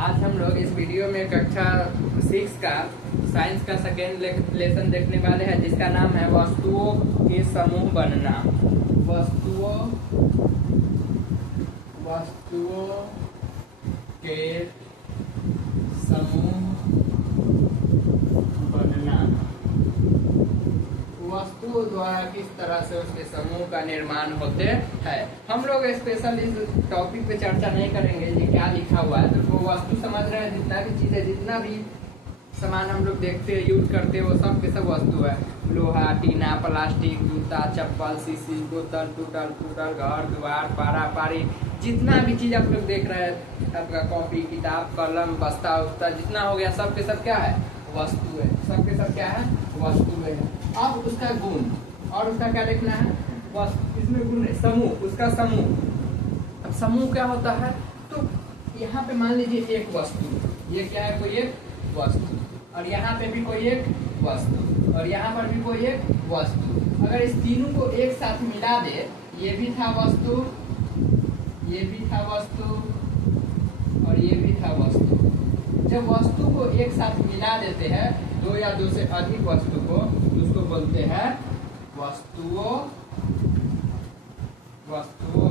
आज हम लोग इस वीडियो में कक्षा 6 का साइंस का सेकेंड लेसन देखने वाले हैं, जिसका नाम है वस्तुओं के समूह बनना। वस्तुओं के समूह बनना। वस्तुओं द्वारा किस तरह से उसके समूह का निर्माण होते हैं। हम लोग स्पेशल इस टॉपिक पे चर्चा नहीं करेंगे ये क्या लिखा हुआ है, तो वो वस्तु समझ रहे हैं। जितना भी चीजें, जितना भी सामान हम लोग देखते हैं, यूज करते हैं, वो सब के सब वस्तु है। लोहा, टीना, प्लास्टिक, जूता, चप्पल, शीशी, बोतल, टूटल घर द्वार, पारा पारी, जितना भी चीज आप लोग देख रहे हैं, आपका कॉपी, किताब, कलम, बस्ता उस्ता जितना हो गया, सब के सब क्या है, वस्तु है। सब के सब क्या है, वस्तु है। अब उसका गुण और उसका क्या देखना है, इसमें गुण है समूह, उसका समूह। अब समूह क्या होता है, तो यहाँ पे मान लीजिए एक वस्तु, ये क्या है, कोई एक वस्तु, और यहाँ पे भी कोई एक वस्तु, और यहाँ पर भी कोई एक वस्तु। अगर इस तीनों को एक साथ मिला दे, ये भी था वस्तु, ये भी था वस्तु, और ये भी था वस्तु। जब वस्तु को एक साथ मिला देते हैं, दो या दो से अधिक वस्तु को, उसको बोलते हैं वस्तुओं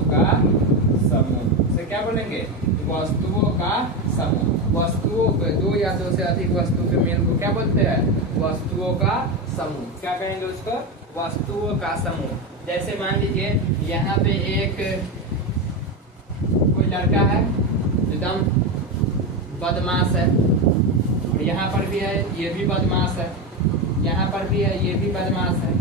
का समूह। से क्या बोलेंगे, वस्तुओं का समूह। वस्तुओं के दो या दो से अधिक वस्तु के मेल को क्या बोलते हैं, वस्तुओं का समूह। क्या कहेंगे उसको, वस्तुओं का समूह। जैसे मान लीजिए यहाँ पे एक कोई लड़का है, एकदम बदमाश है, और यहाँ पर भी है, ये भी बदमाश है, यहाँ पर भी है, ये भी बदमाश है,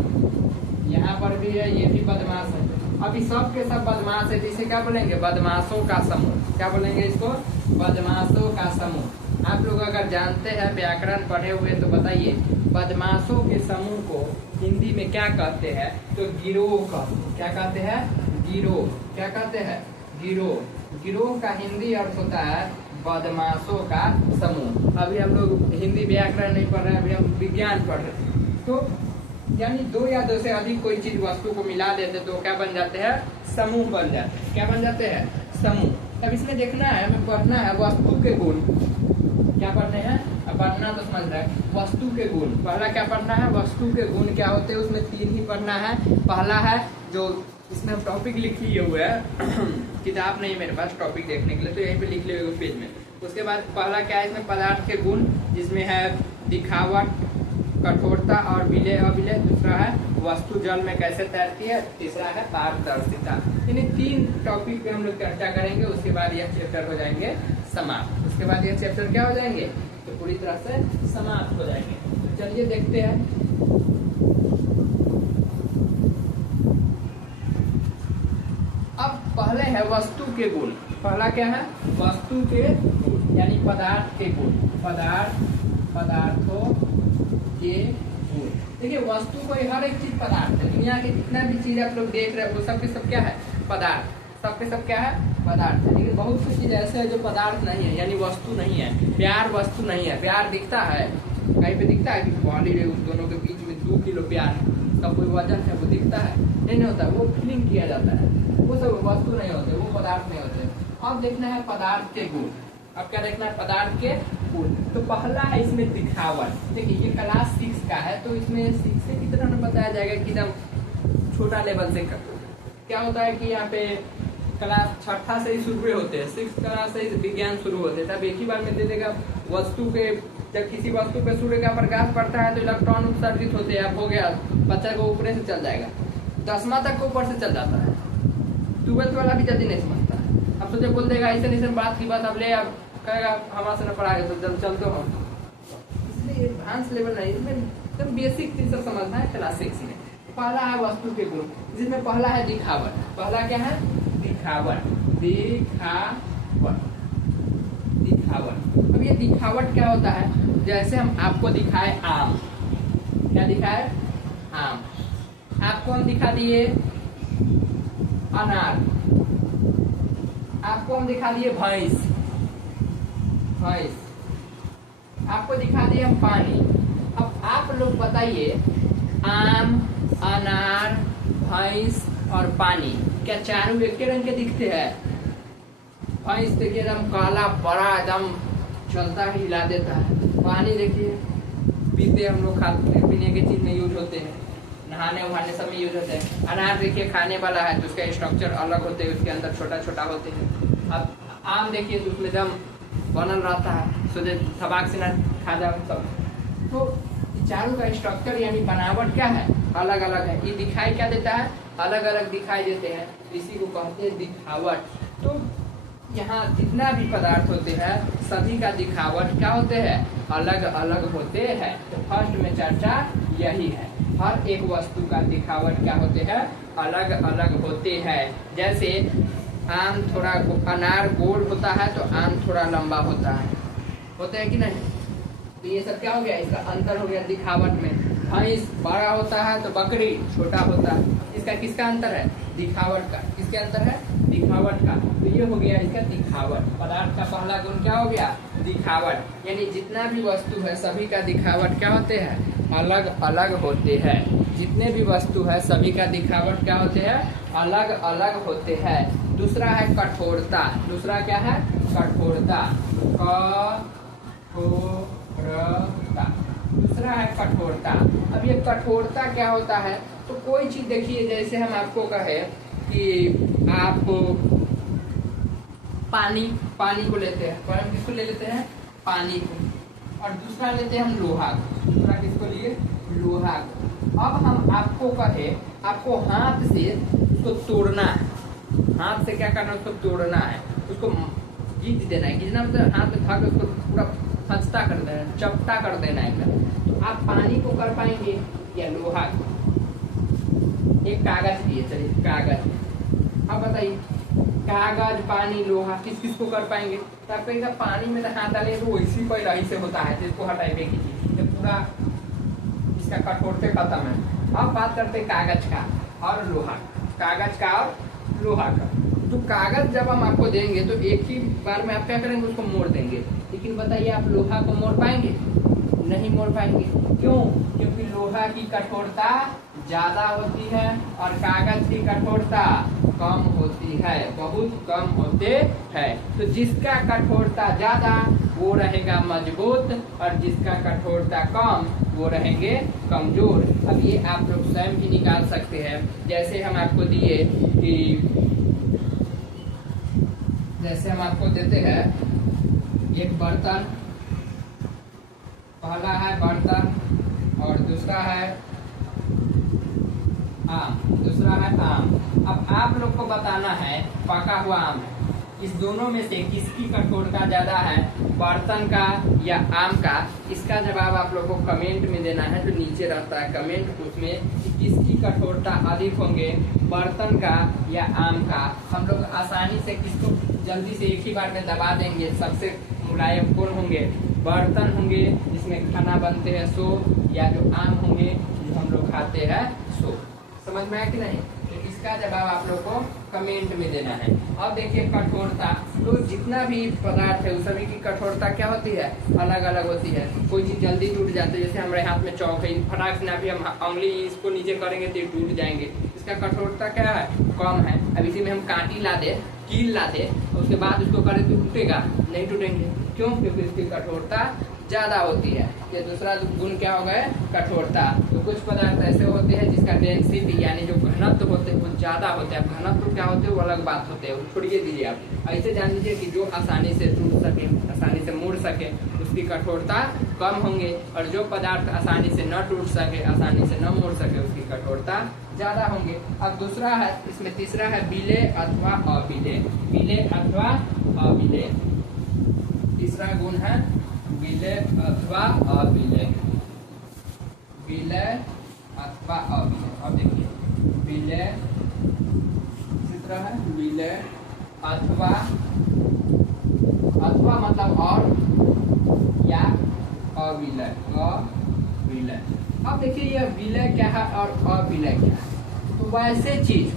यहाँ पर भी है, ये भी बदमाश है। अभी सब के सब बदमाश है, जिसे क्या बोलेंगे, बदमाशों का समूह। क्या बोलेंगे इसको, बदमाशों का समूह। आप लोग अगर जानते हैं, व्याकरण पढ़े हुए, तो बताइए बदमाशों के समूह को हिंदी में क्या कहते हैं, तो गिरोह कहते हैं। क्या कहते हैं, गिरोह। क्या कहते हैं, गिरोह। गिरोह का हिंदी अर्थ होता है बदमाशों का समूह। अभी हम लोग हिंदी व्याकरण नहीं पढ़ रहे हैं, अभी हम विज्ञान पढ़ रहे हैं। तो यानी दो या दो से अधिक कोई चीज वस्तु को मिला देते तो क्या बन जाते हैं, समूह बन जाते हैं। क्या बन जाते हैं, समूह। अब इसमें देखना है, हमें पढ़ना है वस्तु के गुण। क्या पढ़ने हैं, अब पढ़ना तो समझ रहे हैं, वस्तु के गुण। पहला क्या पढ़ना है, वस्तु के गुण क्या होते हैं, उसमें तीन ही पढ़ना है। पहला है जो इसमें हम टॉपिक लिख लिए हुए है किताब नहीं मेरे पास टॉपिक देखने के लिए, तो यहीं पे लिख लिए हुए पेज में। उसके बाद पहला क्या है, इसमें पदार्थ के गुण, जिसमें है दिखावट, कठोरता और विलय अविलय। दूसरा है वस्तु जल में कैसे तैरती है। तीसरा है पारदर्शिता। इन्हीं तीन टॉपिक पे हम लोग चर्चा करेंगे। उसके बाद यह चैप्टर हो जाएंगे समाप्त। उसके बाद यह चैप्टर क्या हो जाएंगे, तो पूरी तरह से समाप्त हो जाएंगे। तो चलिए देखते हैं। अब पहले है वस्तु के गुण। पहला क्या है, वस्तु के गुण, यानी पदार्थ के गुण। पदार्थों के गुण। देखिए वस्तु कोई हर एक चीज पदार्थ है। दुनिया के जितना भी चीज आप लोग देख रहे हैं, वो सब के सब क्या है, पदार्थ। सब के सब क्या है, पदार्थ है। लेकिन बहुत सी चीज ऐसे है जो पदार्थ नहीं है, यानी वस्तु नहीं है। प्यार वस्तु नहीं है। प्यार दिखता है, कहीं पे दिखता है कि बॉडी उस दोनों के बीच में 2 किलो प्यार है, का कोई वजन है, वो दिखता है नहीं होता, वो फीलिंग किया जाता है। वो सब वस्तु नहीं होते, वो पदार्थ नहीं होते। अब देखना है पदार्थ के गुण। अब क्या देखना है, पदार्थ के गुण। तो पहला है इसमें दिखावट। देखिए ये क्लास 6 का है, तो इसमें 6 से कितना न बताया जाएगा कि एकदम छोटा लेवल से क्या होता है कि यहाँ पे क्लास 6 से ही शुरू होते हैं, 6 क्लास से विज्ञान शुरू होते हैं। तब एक ही बार में दे देगा वस्तु के, जब किसी वस्तु पे सूर्य का प्रकाश पड़ता है तो इलेक्ट्रॉन उत्सर्जित होते हैं। अब हो गया, बच्चा को ऊपर से चल जाएगा, 10वां तक ऊपर से चल जाता है। 12th वाला भी जल्दी नहीं समझता है। अब सोचे बोल देगा ऐसे नहीं बात की बात, अब ले, अब कहेगा हमारे से न पढ़ाएगा तो चल तो हम। इसलिए एडवांस लेवल नहीं, इसमें एकदम बेसिक चीज सब समझना है क्लास 6 में। पहला है वस्तु के गुण, जिसमें पहला है दिखावट। पहला क्या है, दिखावट। अब ये दिखावट क्या होता है, जैसे हम आपको दिखाए आम। क्या दिखाए, आम। आपको हम दिखा दिए अनार। आपको हम दिखा दिए भैंस। आपको दिखा दिए हम पानी। अब आप लोग बताइए, आम, अनार, भैंस और पानी, क्या चारों एक रंग के दिखते हैं? भैंस देखिए एकदम काला, बड़ा, एकदम चलता है, हिला देता है। पानी देखिए, पीते हम लोग, खाने पीने की चीज में यूज होते हैं, नहाने वहाने सब में यूज होते हैं। अनार देखिए खाने वाला है तो उसका स्ट्रक्चर अलग होते हैं, उसके अंदर छोटा छोटा होते हैं। अब आम देखिए तो उसमें दम बनल रहता है, सोचे थबाक से ना खा जाओ सब। तो चारों का स्ट्रक्चर यानी बनावट क्या है, अलग अलग है। ये दिखाई क्या देता है, अलग अलग दिखाई देते हैं, इसी को कहते हैं दिखावट। तो यहाँ जितना भी पदार्थ होते हैं सभी का दिखावट क्या होते हैं, अलग अलग होते हैं। तो फर्स्ट में चर्चा यही है, हर एक वस्तु का दिखावट क्या होते हैं, अलग अलग होते हैं। जैसे आम थोड़ा, अनार गोल होता है तो आम थोड़ा लंबा होता है, होते हैं कि नहीं। तो ये सब क्या हो गया, इसका अंतर हो गया दिखावट में। भैंस बड़ा होता है तो बकरी छोटा होता है, इसका किसका अंतर है, दिखावट का। किसके अंतर है, दिखावट का। तो ये हो गया इसका दिखावट। पदार्थ का पहला गुण क्या हो गया, दिखावट। यानी जितना भी वस्तु है सभी का दिखावट क्या होते हैं, अलग अलग होते हैं। जितने भी वस्तु है सभी का दिखावट क्या होते हैं, अलग अलग होते हैं। दूसरा है कठोरता। दूसरा क्या है, कठोरता। कठोरता, दूसरा है कठोरता। अब ये कठोरता क्या होता है, तो कोई चीज देखिए, जैसे हम आपको कहे कि आप पानी को लेते हैं, पर हम किसको ले लेते हैं, पानी को, और दूसरा लेते हैं हम लोहा को। दूसरा किसको लिए, लोहा को। अब हम आपको कहे, आपको हाथ से उसको तोड़ना है, हाथ से क्या करना है, उसको तोड़ना है, उसको गीच देना है। गीचना मतलब हाथ में भाग उसको पूरा खचता कर देना, चपटा कर देना है एकदम। तो आप पानी को कर पाएंगे या लोहा को। एक कागज लिए, चलिए कागज, अब बताइए कागज, पानी, लोहा, किस किस को कर पाएंगे। तो आप कहेगा पानी में तो हाथ डालेंगे तो वैसी पहले से होता है, जिसको हटाइए कीजिए, पूरा इसका कठोरते खत्म है। अब बात करते कागज का और लोहा, कागज का और लोहा का। तो कागज जब हम आपको देंगे तो एक ही बार में आप क्या करेंगे, उसको मोड़ देंगे। लेकिन बताइए आप लोहा को मोड़ पाएंगे, नहीं मोड़ पाएंगे। क्यों, क्योंकि लोहा की कठोरता ज्यादा होती है और कागज की कठोरता कम होती है, बहुत कम होते हैं। तो जिसका कठोरता ज्यादा वो रहेगा मजबूत और जिसका कठोरता कम वो रहेंगे कमजोर। अब ये आप लोग स्वयं भी निकाल सकते हैं। जैसे हम आपको दिए कि, जैसे हम आपको देते हैं एक बर्तन, पहला है बर्तन और दूसरा है आम, दूसरा है आम। अब आप लोग को बताना है पका हुआ आम है, इस दोनों में से किसकी कठोरता ज्यादा है, बर्तन का या आम का। इसका जवाब आप लोग को कमेंट में देना है, जो नीचे रहता है कमेंट, उसमें किसकी कठोरता अधिक होंगे, बर्तन का या आम का। हम लोग आसानी से किसको जल्दी से एक ही बार में दबा देंगे। सबसे मुलायम कौन होंगे, बर्तन होंगे जिसमें खाना बनते हैं सो, या जो आम होंगे जो हम लोग खाते हैं सो। समझ में आया कि नहीं। तो इसका जवाब आप लोग को कमेंट में देना है। अब देखिए कठोरता, तो जितना भी पदार्थ है उस सभी की कठोरता क्या होती है, अलग अलग होती है। कोई चीज जल्दी टूट जाती है, जैसे हमारे हाथ में चौक है, फटाक से ना भी हम उंगली इसको नीचे करेंगे तो टूट जाएंगे, इसका कठोरता क्या है, कम है। अब इसी में हम कांटी ला दे, कील ला दे, उसके बाद उसको करें तो टूटेगा नहीं, टूटेंगे। क्यों, क्योंकि इसकी कठोरता ज्यादा होती है। ये दूसरा गुण क्या हो गया, कठोरता। तो कुछ पदार्थ ऐसे होते हैं जिसका डेंसिटी यानी जो घनत्व होते हैं वो ज्यादा होते हैं। घनत्व क्या होते हैं वो अलग बात होते हैं, वो छोड़िए दीजिए आप। ऐसे जान लीजिए कि जो आसानी से टूट सके, आसानी से मुड़ सके, उसकी कठोरता कम होंगे, और जो पदार्थ आसानी से न टूट सके, आसानी से न मुड़ सके, उसकी कठोरता ज्यादा होंगे। अब दूसरा है, इसमें तीसरा है विलेय अथवा अविलेय। विलेय अथवा अविलेय, तीसरा गुण है विलेय अथवा अविलेय। विलेय अथवा अविलेय। अब देखिए विलेय, चित्र है विलेय अथवा, अथवा मतलब और, या अविलेय, अविलेय। अब देखिए यह विलेय क्या है और अविलेय क्या है। तो वैसे चीज,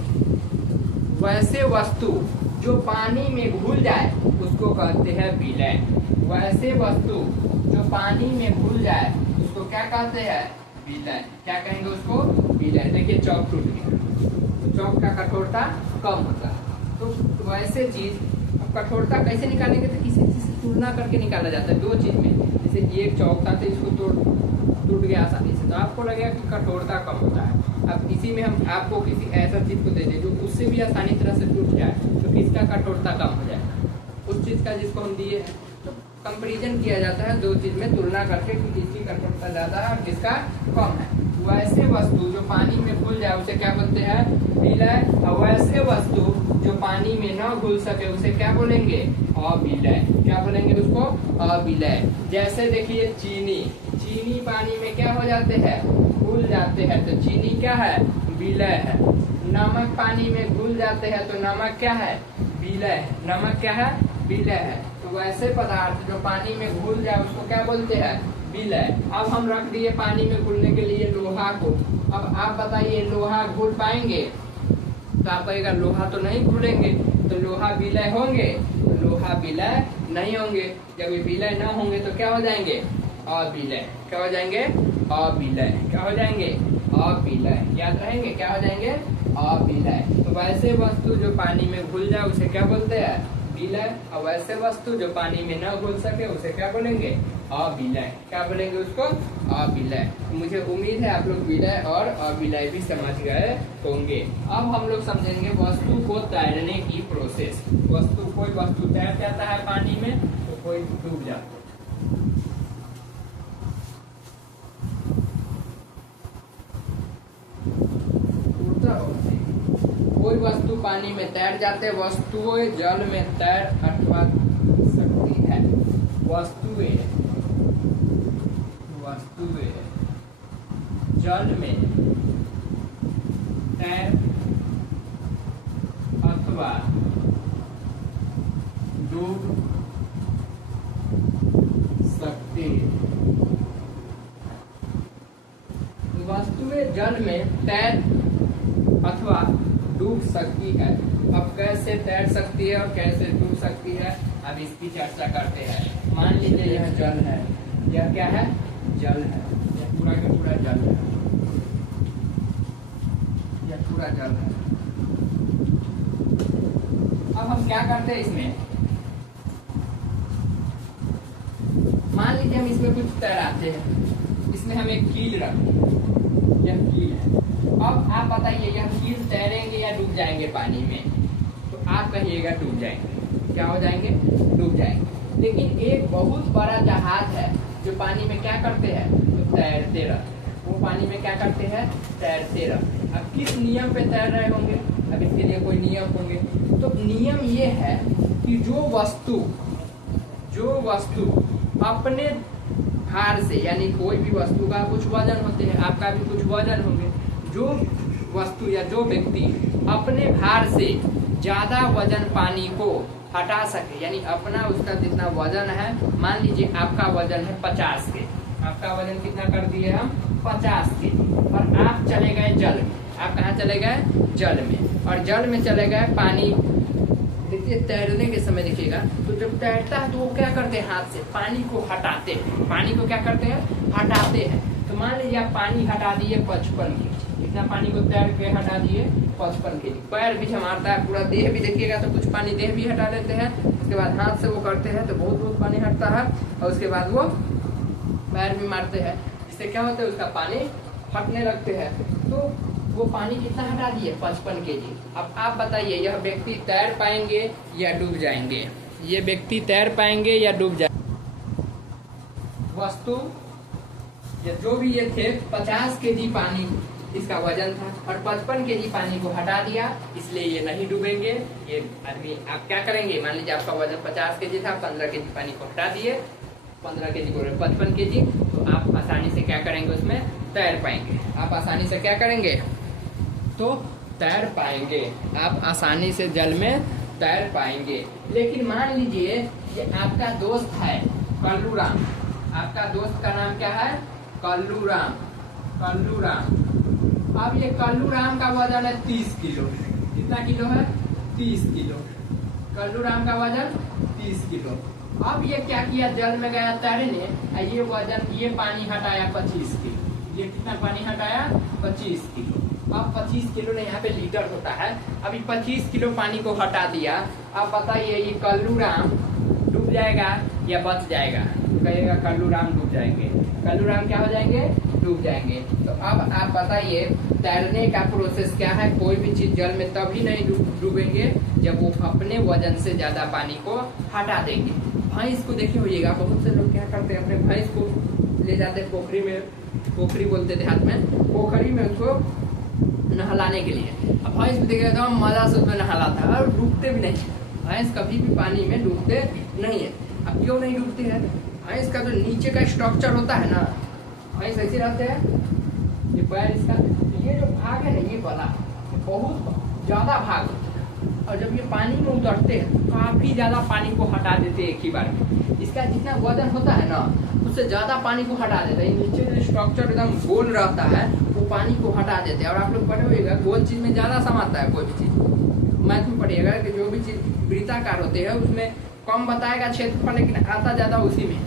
वैसे वस्तु जो पानी में घुल जाए उसको कहते हैं विलेय। वैसे वस्तु जो पानी में घुल जाए उसको क्या कहते हैं, विलेय। क्या कहेंगे उसको, विलेय। देखिए चौक टूट गया तो चौक का कठोरता कम होता है। तो वैसे चीज कठोरता कैसे निकालेंगे, तो किसी चीज से तुलना करके निकाला जाता है दो चीज में। जैसे एक चौक था तो इसको टूट गया आसानी से, तो आपको लगेगा कि कठोरता कम होता है। अब इसी में हम आपको किसी ऐसा चीज को दे दें जो उससे भी आसानी तरह से टूट जाए, तो किसका कठोरता कम हो जाएगा, उस चीज का जिसको हम दिए हैं। तो कंपैरिजन किया जाता है दो चीज में तुलना करके कि किसकी कठोरता ज्यादा है और किसका कम है। वैसे वस्तु जो पानी में घुल जाए उसे क्या बोलते हैं, विलय। और वैसे वस्तु जो पानी में न घुल सके उसे क्या बोलेंगे, अविलय। क्या बोलेंगे उसको, अविलय। जैसे देखिए चीनी पानी में क्या हो जाते हैं, घुल जाते हैं, तो चीनी क्या है, विलय है। नमक पानी में घुल जाते हैं तो नमक क्या है, विलय है। नमक क्या है, विलय है। तो वैसे पदार्थ जो पानी में घुल जाए उसको क्या बोलते हैं, विलय। अब हम रख दिए पानी में घुलने के लिए लोहा को। अब आप बताइए लोहा घुल पाएंगे, तो आप कहेगा लोहा तो नहीं घुलेंगे, तो लोहा विलय होंगे, तो लोहा विलय नहीं होंगे। जब ये विलय न होंगे तो क्या हो जाएंगे, अविलय। क्या हो जाएंगे, अविलय। क्या हो जाएंगे, अविलय। याद रहेंगे, क्या हो जाएंगे, अविलय। तो वैसे वस्तु जो पानी में घुल जाए उसे क्या बोलते हैं, विलय। और वैसे वस्तु जो पानी में न घुल सके उसे क्या बोलेंगे, अविलय। क्या बोलेंगे उसको, अविलय। मुझे उम्मीद है आप लोग विलय और अविलय भी समझ गए होंगे। अब हम लोग समझेंगे वस्तु को तैरने की प्रोसेस। कोई वस्तु तैर जाता है पानी में तो कोई डूब जाता है। कोई वस्तु पानी में तैर जाते, वस्तुएं जल में तैर अथवा सकती है। वस्तुएं जल में तैर अथवा डूब सकती है। वस्तुएं जल में तैर अथवा डूब सकती है। अब कैसे तैर सकती है और कैसे डूब सकती है, अब इसकी चर्चा करते हैं। मान लीजिए यह जल है, यह क्या है, जल है, यह पूरा का पूरा जल है, यह पूरा जल है। अब हम क्या करते हैं इसमें, मान लीजिए हम इसमें कुछ तैराते हैं, इसमें हम एक कील रखते, यह कील है। अब आप बताइए यह कील तैरेंगे या डूब जाएंगे पानी में, तो आप कहिएगा डूब जाएंगे। क्या हो जाएंगे, डूब जाएंगे। लेकिन एक बहुत बड़ा जहाज है जो पानी में क्या करते हैं, तो तैरते रहते हैं। वो पानी में क्या करते हैं, तैरते रहते हैं। अब किस नियम पे तैर रहे होंगे, अब इसके लिए कोई नियम होंगे। तो नियम ये है कि जो वस्तु अपने भार से, यानी कोई भी वस्तु का कुछ वजन होते हैं, आपका भी कुछ वजन होंगे, जो वस्तु या जो व्यक्ति अपने भार से ज्यादा वजन पानी को हटा सके, यानी अपना उसका जितना वजन है, मान लीजिए आपका वजन है 50 के, आपका वजन कितना कर दिए हम 50 के, और आप चले गए जल में। आप कहाँ चले गए, जल में, और जल में चले गए पानी। देखिए तैरने के समय देखिएगा, तो जब तैरता है तो वो क्या करते हैं, हाथ से पानी को हटाते हैं। पानी को क्या करते हैं, हटाते हैं। तो मान लीजिए आप पानी हटा दिए 55 के, इतना पानी को तैर के हटा दिए 55 के। पैर भी मारता है, पूरा देह भी देखिएगा तो कुछ पानी देह भी हटा लेते हैं। उसके बाद हाथ से वो करते हैं तो बहुत पानी हटता है, और उसके बाद वो पैर भी मारते हैं, इससे क्या होता है, उसका पानी हटने लगते हैं। तो वो पानी कितना हटा दिए, 55 kg। अब आप बताइए यह व्यक्ति तैर पाएंगे या डूब जाएंगे, ये व्यक्ति तैर पाएंगे या डूब जाएंगे। वस्तु या जो भी ये थे 50 kg पानी इसका वजन था, और 55 kg पानी को हटा दिया, इसलिए ये नहीं डूबेंगे। ये आदमी आप क्या करेंगे, मान लीजिए आपका वजन 50 kg था, 15 kg पानी को हटा दिए, 15 kg बोल रहे 55 kg, तो आप आसानी से क्या करेंगे, उसमें तैर पाएंगे। आप आसानी से क्या करेंगे, तो तैर पाएंगे, आप आसानी से जल में तैर पाएंगे। लेकिन मान लीजिए ये आपका दोस्त है कल्लूराम, आपका दोस्त का नाम क्या है, कल्लूराम। अब ये कल्लूराम का वजन है 30 किलो। कितना किलो है, 30 किलो। कल्लूराम का वजन 30 किलो। अब ये क्या किया, जल में गया तैरने, ये वजन, ये पानी हटाया 25 किलो। ये कितना पानी हटाया, 25 किलो। अब 25 किलो नहीं, यहाँ पे लीटर होता है। अभी 25 किलो पानी को हटा दिया। अब बताइए ये कल्लू राम डूब जाएगा या बच जाएगा? कहिएगा कल्लू राम डूब जाएंगे। कल्लू राम क्या हो जाएंगे? डूब जाएंगे। तो अब आप बताइए तैरने का प्रोसेस क्या है? कोई भी चीज जल में तभी नहीं डूबेंगे जब वो अपने वजन से ज्यादा पानी को हटा देंगे। भैंस को देखे होइएगा, बहुत से लोग क्या करते हैं, अपने भैंस को ले जाते हैं पोखरी में, पोखरी बोलते देहात में, पोखरी में उसको नहलाने के लिए। अब भैंस को देखेगा एकदम मजा से उसमें नहलाता है और डूबते भी नहीं। भैंस कभी भी पानी में डूबते नहीं है। अब क्यों नहीं डूबते हैं? भैंस का जो नीचे का स्ट्रक्चर होता है ना, भैंस ऐसे रहते हैं, ये पैर इसका, ये जो भाग है ना, ये वाला बहुत ज्यादा भाग होता है। और जब ये पानी में उतरते हैं काफी ज्यादा पानी को हटा देते हैं एक ही बार में। इसका जितना वजन होता है ना, उससे ज्यादा पानी को हटा देता है। नीचे जो स्ट्रक्चर एकदम गोल रहता है वो पानी को हटा देते हैं। और आप लोग पढ़े होइएगा गोल चीज में ज्यादा समाता है। कोई भी चीज मैथ में पढ़िएगा कि जो भी चीज वृत्ताकार होते हैं उसमें कम बताएगा क्षेत्रफल, लेकिन आता ज्यादा उसी में।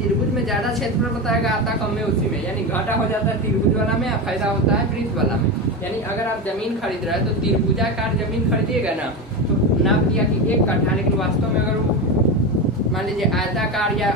त्रिभुज में ज्यादा क्षेत्रफल बताएगा, आता कम में उसी में। यानी घाटा हो जाता है त्रिभुज वाला में, फायदा होता है वृत्त वाला में। यानी अगर आप जमीन खरीद रहे हैं तो त्रिभुजाकार जमीन खरीदिएगा ना, तो नाप दिया कि 1 कट्ठा, लेकिन वास्तव में अगर वो मान लीजिए आयताकार या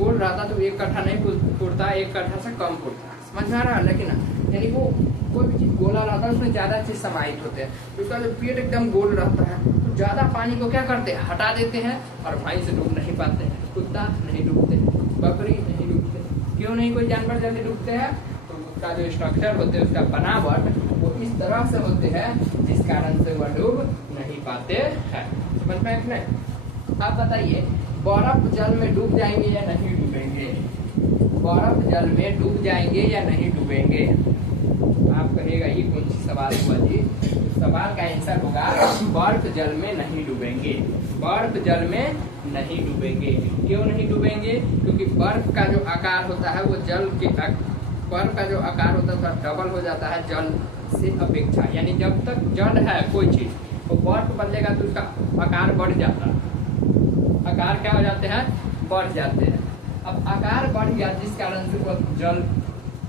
गोल रहता तो 1 कट्ठा नहीं पुरता, 1 कट्ठा से कम पुरता। समझ में आ रहा है? लेकिन यानी वो कोई भी चीज गोला रहता है उसमें ज्यादा चीज समाहित होते हैं। तो उसका जो पेट एकदम गोल रहता है तो ज्यादा पानी को क्या करते हैं? हटा देते हैं। और भैंस डूब नहीं पाते हैं, कुत्ता नहीं डूबते, बकरी नहीं डूबते। क्यों नहीं? कोई जानवर जल्दी डूबते हैं तो उसका जो स्ट्रक्चर होते हैं, उसका बनावट वो इस तरह से होते हैं जिस कारण से वह डूब नहीं पाते हैं। समझ में नहीं? आप बताइए बर्फ जल में डूब जाएंगे या नहीं डूबेंगे? बर्फ जल में डूब जाएंगे या नहीं डूबेंगे? आप कहेगा ये कौन सी सवाल हुआ जी? सवाल का आंसर होगा बर्फ जल में नहीं डूबेंगे। बर्फ जल में नहीं डूबेंगे। क्यों नहीं डूबेंगे? क्योंकि बर्फ का जो आकार होता है वो जल के बर्फ का जो आकार होता है उसका डबल हो जाता है जल से अपेक्षा। यानी जब तक जल है कोई चीज, वो बर्फ बदलेगा तो उसका आकार बढ़ जाता है। आकार क्या हो जाते हैं? बढ़ जाते हैं। अब आकार बढ़ गया जिस कारण से वो जल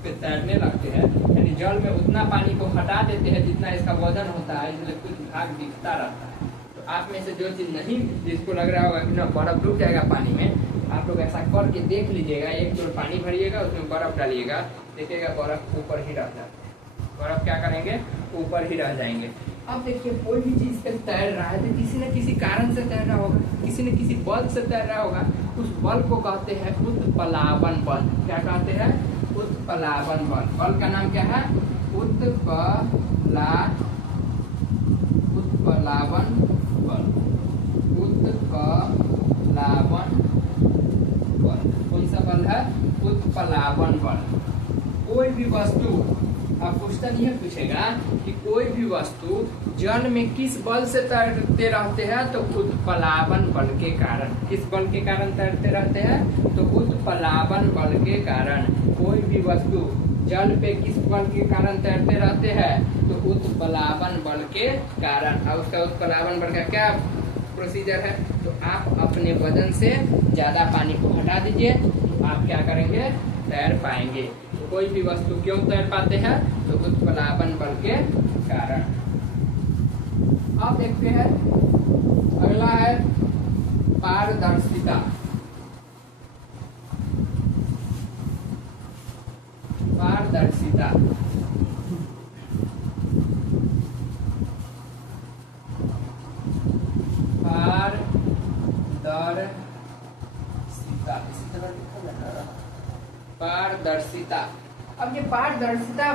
पे तैरने लगते हैं। यानी जल में उतना पानी को हटा देते हैं जितना इसका वजन होता है, इसलिए कुछ भाग दिखता रहता है। तो आप में से जो चीज नहीं, जिसको लग रहा होगा कि ना बर्फ डूब जाएगा पानी में, आप लोग ऐसा करके देख लीजिएगा। 1 डोल पानी भरिएगा, उसमें बर्फ डालिएगा, देखिएगा बर्फ ऊपर ही रहता है। बर्फ क्या करेंगे? ऊपर ही रह जाएंगे। अब देखिए कोई भी चीज पे तैर रहा है तो किसी न किसी कारण से तैर रहा होगा, किसी न किसी बल से तैर रहा होगा। उस बल को कहते हैं उत्प्लावन बल। क्या कहते हैं? उत्प्लावन बल। बल का नाम क्या है? उत्प्लावन बल। उत्प्लावन बल कौन सा बल है? उत्प्लावन बल। कोई भी वस्तु, आप क्वेश्चन यह पूछेगा कि कोई भी वस्तु जल में किस बल से तैरते रहते हैं, तो उत्प्लावन बल के कारण। किस बल के कारण तैरते रहते हैं? तो उत्प्लावन बल के कारण। कोई भी वस्तु जल पे किस बल के कारण तैरते रहते हैं? तो उत्प्लावन बल के कारण। और उसका उत्प्लावन बल का क्या प्रोसीजर है? तो आप अपने वजन से ज्यादा पानी को हटा दीजिए, तो आप क्या करेंगे? तैर पाएंगे। तो कोई भी वस्तु क्यों तैर पाते हैं? तो उत्प्लावन बल के कारण। अब देखते हैं अगला है पारदर्शिता। पारदर्शिता पारदर्शिता। अब ये पारदर्शिता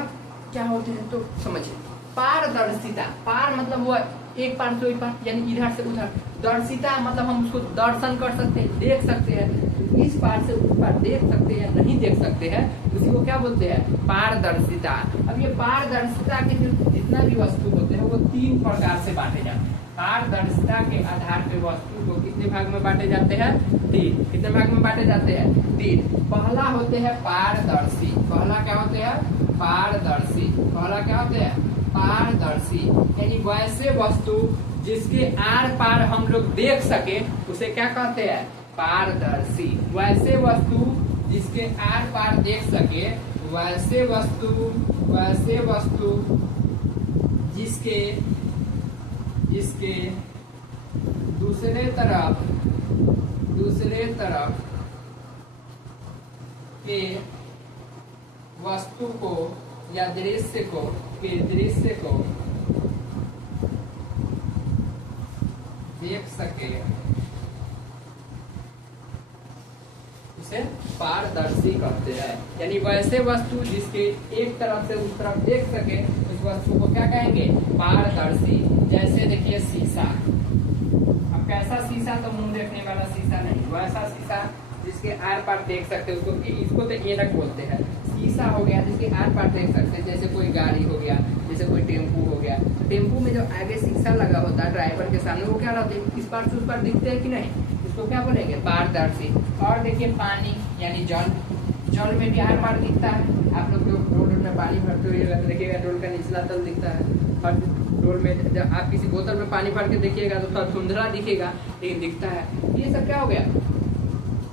क्या होती है तो समझिए। पारदर्शिता, पार मतलब वो एक पार से एक पार, यानी इधर से उधर। दर्शिता मतलब हम उसको दर्शन कर सकते हैं, देख सकते हैं। इस पार से उस पार देख सकते हैं, नहीं देख सकते हैं, उसी को क्या बोलते हैं? पारदर्शिता। अब ये पारदर्शिता के जो जितना भी वस्तु होते हैं वो 3 प्रकार से बांटे जाते हैं। पारदर्शिता के आधार पे वस्तु को कितने भाग में बांटे जाते हैं? 3। कितने भाग में बांटे जाते हैं? 3। पहला होते हैं पारदर्शी। पहला क्या होते हैं? पारदर्शी। पहला क्या होते हैं? पारदर्शी। यानी वैसे वस्तु जिसके आर पार हम लोग देख सके उसे क्या कहते हैं? पारदर्शी। वैसे वस्तु जिसके आर पार देख सके, वैसे वस्तु इसके दूसरे तरफ के वस्तु को या दृश्य को देख सके, उसे पारदर्शी कहते हैं। यानी वैसे वस्तु जिसके एक तरफ से उस तरफ देख सके उस वस्तु को क्या कहेंगे? पारदर्शी। जैसे देखिए शीशा, अब कैसा शीशा? तो मुंह देखने वाला शीशा नहीं, वैसा शीशा जिसके आर पार देख सकते हैं, इसको तो एनक बोलते हैं। शीशा हो गया जिसके आर पार देख सकते हैं, जैसे कोई गाड़ी हो गया, जैसे कोई टेम्पू हो गया। टेम्पू में जो आगे शीशा लगा होता है ड्राइवर के सामने, वो क्या रहते हैं? इस पार से उस पार दिखते हैं कि नहीं, इसको क्या बोलेंगे? पारदर्शी। और देखिए पानी यानी जल में भी आर पार दिखता है। आप लोग जो रोड में पानी भरते हुए देखिएगा, डोल का निचला तल दिखता है। और डोल में जब आप किसी बोतल में पानी भर के देखिएगा तो थोड़ा धुंधला दिखेगा, लेकिन दिखता है। ये सब क्या हो गया?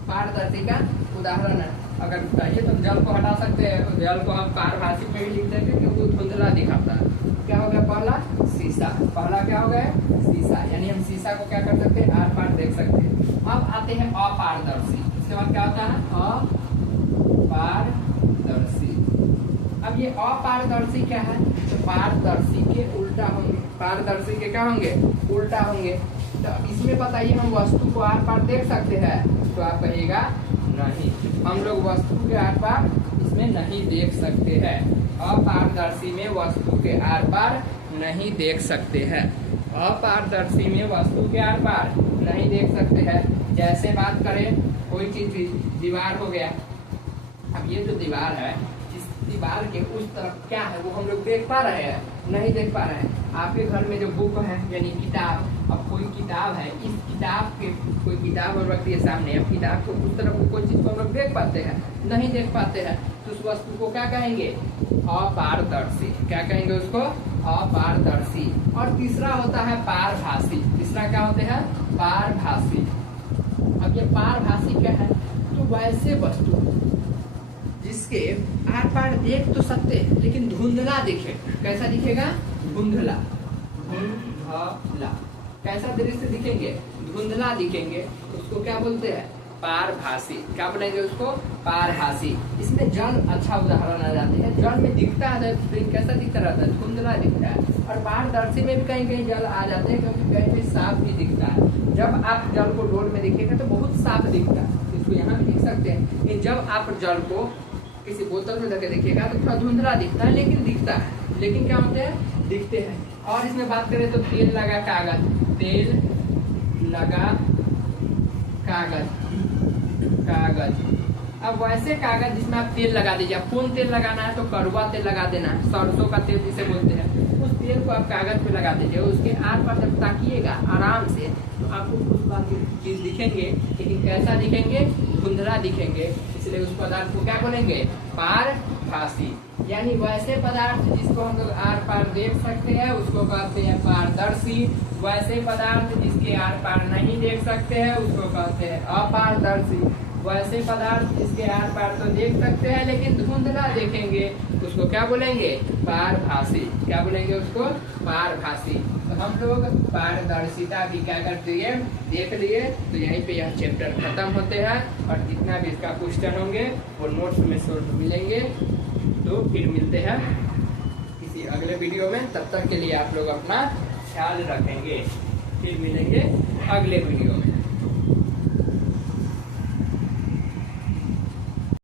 पारदर्शी का उदाहरण है। अगर चाहिए तो जल को हटा सकते हैं, जल को हम पारभाषी में भी लिख देंगे क्योंकि वो धुंधला दिखाता है। क्या हो गया? पहला शीशा। पहला क्या हो गया? शीशा। यानी हम शीशा को क्या कर सकते हैं? आर पार देख सकते हैं। अब आते हैं अपारदर्शी। इसके बाद क्या होता है? अपारदर्शी। अब ये अपारदर्शी क्या है? तो पारदर्शी के उल्टा होंगे। पारदर्शी के क्या होंगे? उल्टा होंगे। तो इसमें बताइए हम वस्तु को आर पार देख सकते हैं? तो आप कहिएगा नहीं, हम लोग वस्तु के आर पार इसमें नहीं देख सकते हैं। अपारदर्शी में वस्तु के आर पार नहीं देख सकते हैं। अपारदर्शी में वस्तु के आर पार नहीं देख सकते हैं। जैसे बात करें कोई चीज, दीवार हो गया। अब ये जो दीवार है, इस दीवार के उस तरफ क्या है वो हम लोग देख पा रहे हैं? नहीं देख पा रहे हैं। आपके घर में जो बुक है यानी किताब, अब कोई किताब है, इस किताब के कोई किताब और रखती है सामने, अब किताब को उस तरफ कोई चीज को हम लोग देख पाते हैं? नहीं देख पाते हैं। तो उस वस्तु को क्या कहेंगे? अपारदर्शी। क्या कहेंगे उसको? अपारदर्शी। और तीसरा होता है पारभासी। तीसरा क्या होते हैं? पारभासी। अब ये पारभासी क्या है? तो वैसे वस्तु जिसके आर पार देख तो सकते हैं लेकिन धुंधला दिखे। कैसा दिखेगा? धुंधला। धुंधला। कैसा दृश्य दिखेंगे? धुंधला दिखेंगे। उसको क्या बोलते हैं? पारभासी। क्या बोलेंगे उसको? पारभासी। इसमें जल अच्छा उदाहरण आ जाते हैं। जल में दिखता है तो कैसा दिखता रहता है? धुंधला दिखता है। और पारदर्शी में भी कहीं कहीं जल आ जाते हैं क्योंकि कहीं कहीं साफ भी दिखता है। जब आप जल को डोल में देखिएगा तो बहुत साफ दिखता है, इसको यहाँ भी देख सकते हैं। लेकिन जब आप जल को किसी बोतल में लगे देखिएगा तो थोड़ा धुंधला दिखता है, लेकिन दिखता है। लेकिन क्या होते हैं? दिखते हैं। और इसमें बात करें तो तेल लगा कागज, तेल लगा कागज, कागज। अब वैसे कागज जिसमें आप तेल लगा दीजिए। अब कौन तेल लगाना है? तो कड़वा तेल लगा देना है, सरसों का तेल जिसे बोलते हैं। उस तेल को आप कागज पे लगा दीजिए। उसके आर पार जब ताकिएगा आराम से तो आपको कुछ बात की चीज दिखेंगे, लेकिन कैसा दिखेंगे? धुंधला दिखेंगे। इसलिए उस पदार्थ को क्या बोलेंगे? पारभासी। यानी वैसे पदार्थ जिसको हम लोग आर पार देख सकते हैं उसको कहते हैं पारदर्शी। वैसे पदार्थ जिसके आर पार नहीं देख सकते हैं उसको कहते हैं अपारदर्शी। वैसे पदार्थ जिसके आर पार तो देख सकते हैं लेकिन धुंधला देखेंगे उसको क्या बोलेंगे? पारभासी। क्या बोलेंगे उसको? पारभासी। तो हम लोग पारदर्शिता भी क्या करते हैं? देख लिए। तो यहीं पे यह चैप्टर खत्म होते हैं और जितना भी इसका क्वेश्चन होंगे वो नोट्स में सोल्व मिलेंगे। तो फिर मिलते हैं किसी अगले वीडियो में। तब तक के लिए आप लोग अपना ख्याल रखेंगे। फिर मिलेंगे अगले वीडियो में।